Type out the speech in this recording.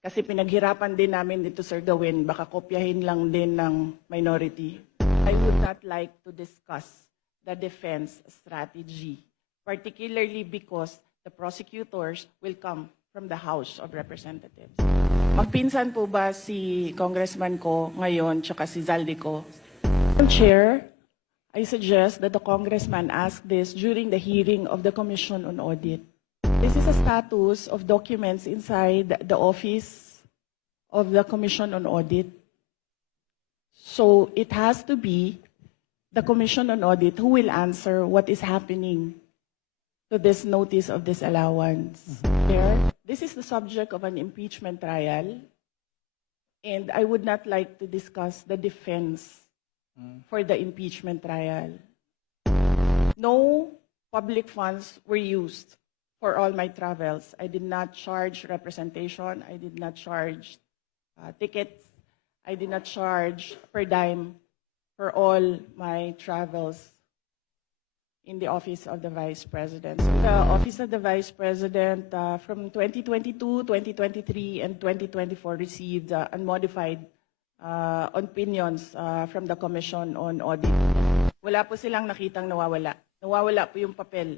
Kasi pinaghirapan din namin dito, Sir Gawin, baka kopyahin lang din ng minority. I would not like to discuss the defense strategy, particularly because the prosecutors will come from the House of Representatives. Magpinsan po ba si Congressman ko ngayon tsaka si Zaldico? Chair, I suggest that the Congressman ask this during the hearing of the Commission on Audit. This is a status of documents inside the office of the Commission on Audit. So it has to be the Commission on Audit who will answer what is happening to this notice of disallowance. Chair, this is the subject of an impeachment trial, and I would not like to discuss the defense for the impeachment trial. No public funds were used for all my travels. I did not charge representation. I did not charge tickets. I did not charge per dime for all my travels in the Office of the Vice President. So the Office of the Vice President from 2022, 2023, and 2024 received unmodified opinions from the Commission on Audit. Wala po silang nakitang nawawala. Nawawala po yung papel